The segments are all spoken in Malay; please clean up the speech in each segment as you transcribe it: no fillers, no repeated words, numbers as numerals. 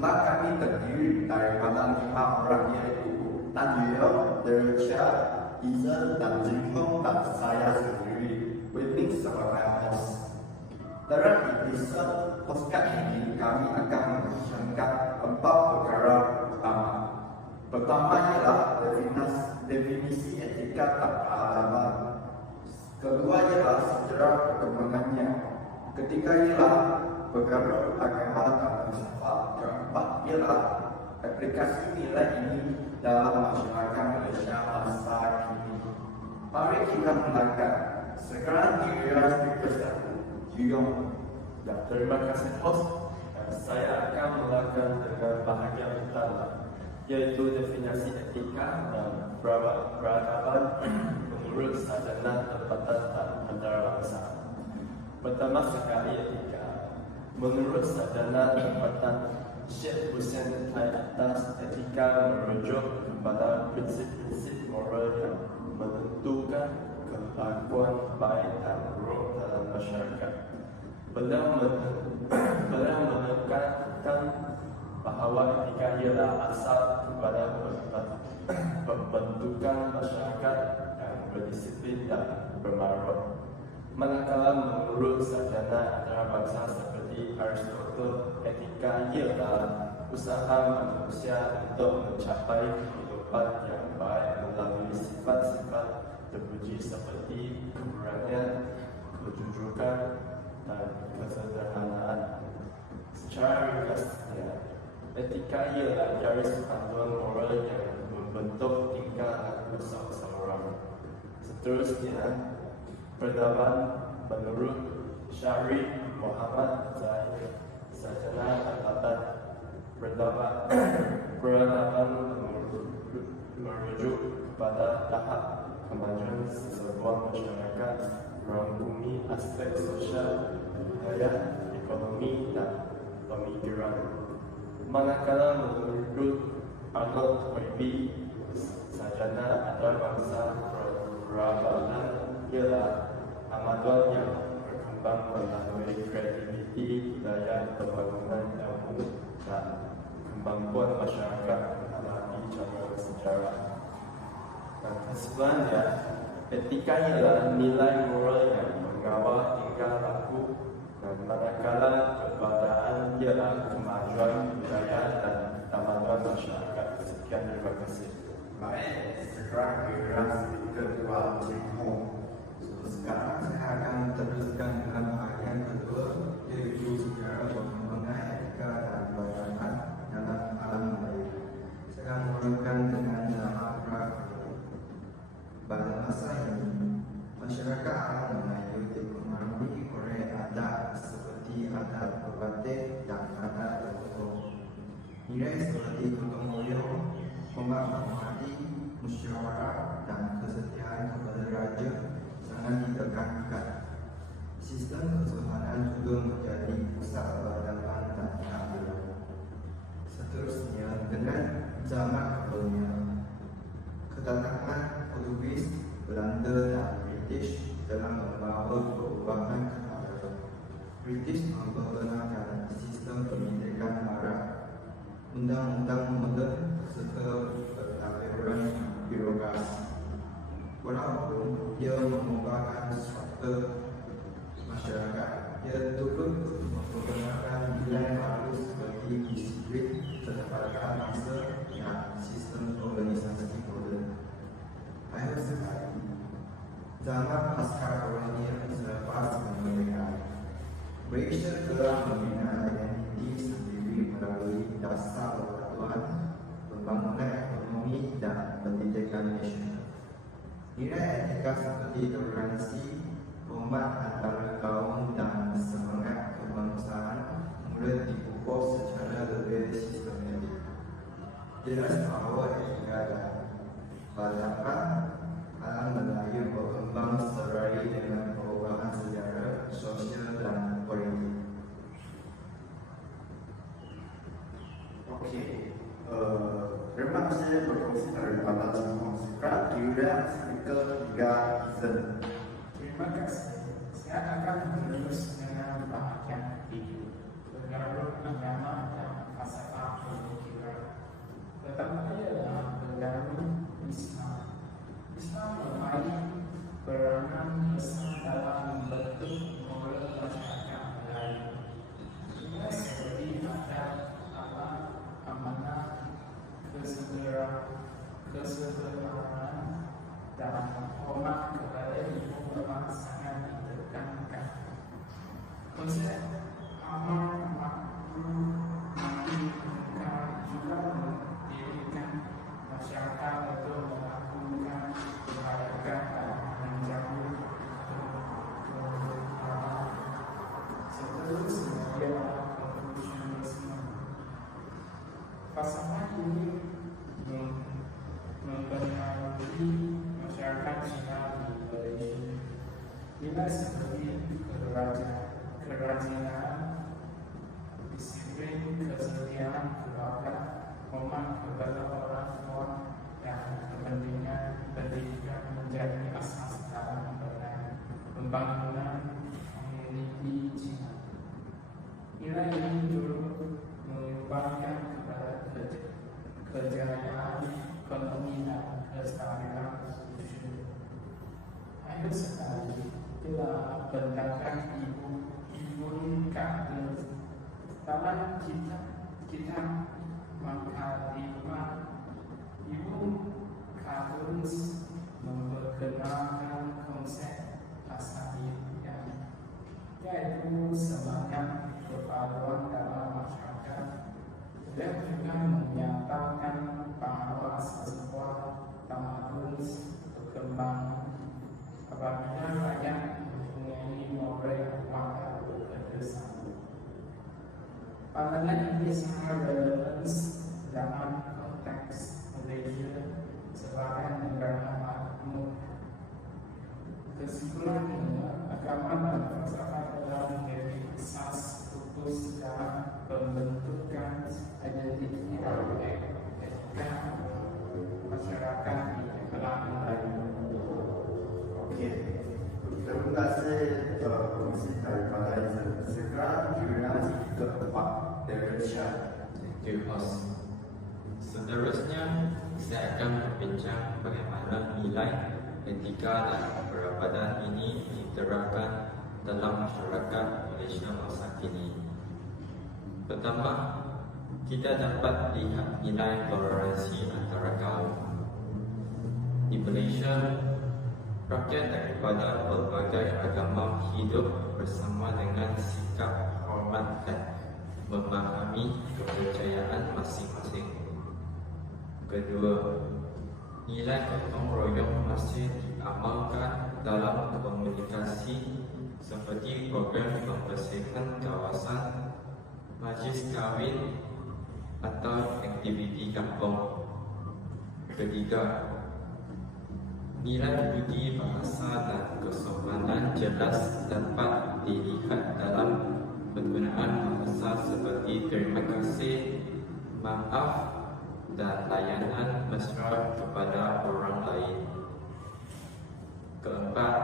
Jumlah kami terdiri daripada 5 orang, yaitu Tan Yuyo, Dercha, Iza, dan Jinhong, dan saya sendiri, Whitney sebagai host. Dalam episode podcast ini, kami akan membincangkan 4 perkara utama. Pertama ialah definisi etika dan keadaban. Kedua ialah sejarah perkembangannya. Ketiga ialah perkara agama dan filsafat. Keempat ialah aplikasi nilai ini dalam masyarakat Malaysia masa kini. Mari kita mulakan. Sekarang giliran speaker satu, Juyong. Terima kasih host. Saya akan mulakan dengan bahagian pertama, yaitu definisi etika dan peradaban menurut sarjana tempatan dan antarabangsa. Pertama sekali etika. Menurut sarjana tempatan Syekh Hussein Thai atas, etika merujuk kepada prinsip-prinsip moral yang menentukan kelakuan baik dan buruk dalam masyarakat. Beliau menekankan bahawa etika ialah asal kepada pembentukan masyarakat yang berdisiplin dan bermarwah. Manakala menurut sarjana antarabangsa seperti Aristotle, etika ialah usaha manusia untuk mencapai kehidupan yang baik melalui sifat-sifat terpuji seperti keberanian, kejujuran, dan kesederhanaan. Secara ringkasnya, etika ialah garis panduan moral yang membentuk tingkah laku seseorang. Seterusnya, peradaban menurut Syarif Muhammad Zahid, sarjana Angkatan peradaban merujuk kepada tahap kemajuan sebuah masyarakat merangkumi aspek sosial, budaya, ekonomi, dan pemikiran. Manakala menurut Arnold Toynbee, sarjana antarabangsa peradaban ialah amalan yang berkembang melalui kreativiti, budaya, pembangunan ilmu, dan kemampuan masyarakat melalui jalur sejarah. Dan kesimpulannya, etika ialah nilai moral yang mengawal tingkah laku, dan manakala keberadaan ialah kemajuan budaya dan kemajuan masyarakat. Sekian, terima kasih. Baik, sekarang giliran speaker kedua, Jinhong. Sekarang saya akan teruskan dalam bahagian kedua, yaitu sejarah perkembangan etika dan peradaban dalam alam Melayu. Saya mulakan dengan nama praktik. Pada masa ini, masyarakat alam Melayu dipengaruhi oleh adat seperti adat berbatik dan adat tertentu. Nilai seperti gotong royong, hormat menghormati, musyawarah, dan kesetiaan kepada raja sangat ditekankan. Sistem kesultanan juga menjadi pusat peradaban dan keadilan. Seterusnya, dengan zaman kolonial, kedatangan Portugis, Belanda, dan British telah membawa perubahan kepada British memperkenalkan sistem pendidikan barat, undang-undang moden serta pentadbiran birokrasi. Walaupun ia mengubahkan struktur masyarakat, ia turut memperkenalkan nilai baru seperti disiplin, ketepatan masa, dan sistem organisasi moden. Akhir sekali, zaman pasca kolonial selepas kemerdekaan, Malaysia telah membina identiti sendiri melalui dasar persatuan, pembangunan ekonomi, dan pendidikan nasional. Nilai etika seperti toleransi, hormat antara kaum, dan semangat kebangsaan mulai dipupuk secara lebih sistematik. Jelas bahawa etika dan peradaban alam Melayu berkembang seiring dengan perubahan sejarah, sosial, dan politik. Okey, terima kasih berkongsi daripada Jinhong. Sekarang giliran speaker tiga, Izen. Terima kasih. Saya akan menerus dengan bahagian ketiga, pengaruh agama dan falsafah konsep amal makruh juga mendirikan masyarakat untuk melakukan kebaikan dan menjauh seterusnya ialah Konfusianisme. Falsafah ini mempengaruhi masyarakat Cina di Malaysia. Nilai seperti kerajinan, disiplin, kesetiaan keluarga, hormat kepada orang tua, dan kepentingan pendidikan menjadi asas dalam pembangunan komuniti Cina. Nilai ini turut menyumbangkan kepada kejayaan ekonomi dan kestabilan sosial. Akhir sekali, bila berdasarkan Ibn Khaldun dalam kitab Maqadimah, Ibn Khaldun memperkenalkan konsep tasawuf, yaitu semangat perpaduan dalam masyarakat. Dia juga menyatakan bahawa sebuah tamadun berkembang apabila rakyat mempunyai moral maka berkesan. Pandangan ini sangat relevan dalam konteks Malaysia sebagai negara makmur. Kesimpulannya, agama dan falsafah adalah menjadi asas khusus dalam pembentukan identiti etika masyarakat di alam lain. Okey, terima kasih kongsi daripada Izan. Sekarang generasi keempat dari Syah. Thank you, host. Seterusnya, saya akan berbincang bagaimana nilai etika dan keberadaan ini diterapkan dalam masyarakat Malaysia masa kini. Pertama, kita dapat lihat nilai toleransi antara kaum. Di Malaysia, rakyat daripada berbagai agama hidup bersama dengan sikap hormat dan memahami kepercayaan masing-masing. Kedua, nilai gotong royong masih diamalkan dalam komunikasi seperti program pembersihan kawasan, majlis kahwin atau aktiviti kampung. Ketiga, nilai budi bahasa dan kesopanan jelas dapat dilihat dalam penggunaan bahasa seperti terima kasih, maaf dan layanan mesra kepada orang lain. Keempat,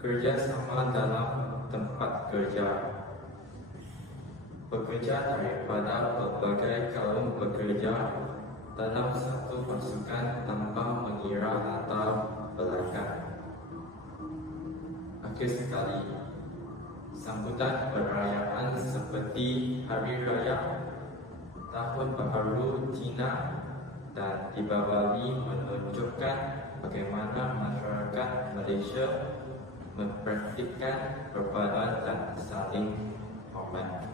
kerjasama dalam tempat kerja. Pekerja daripada berbagai kaum bekerja dalam satu pasukan tanpa mengira latar belakang. Akhir sekali, sambutan perayaan seperti Hari Raya, Tahun Baharu Cina dan Deepavali menunjukkan bagaimana masyarakat Malaysia mempraktikkan perbedaan dan saling hormat.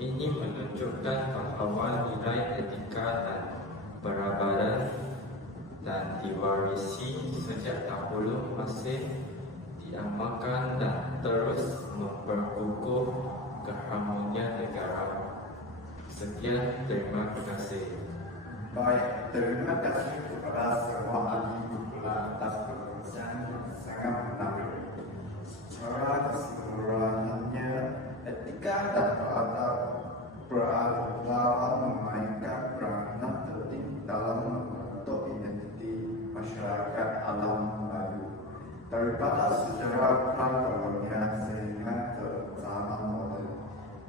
Ini menunjukkan bahawa nilai etika dan perabatan dan diwarisi sejak dahulu masih diamalkan dan terus memperkukuh keharmonian negara. Sekian, terima kasih. Baik, terima kasih kepada semua ahli pula atas perkongsian yang sangat menarik. Secara keseluruhannya, etika dan peradaban memainkan peranan penting dalam membentuk identiti masyarakat alam Melayu. Daripada sejarah prakolonial sehingga ke zaman moden,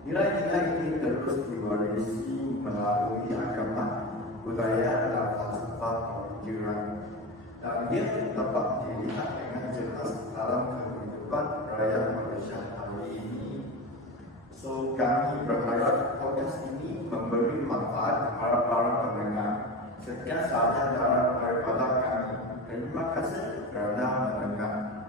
nilai-nilai ini terus diwarisi melalui agama, budaya dan falsafah pemikiran, dan dia dapat dilihat dengan jelas dalam kehidupan rakyat Malaysia hari ini. So, kami berharap podcast ini memberi manfaat kepada para pendengar. Sekian sahaja daripada kami. Terima kasih kerana mendengar.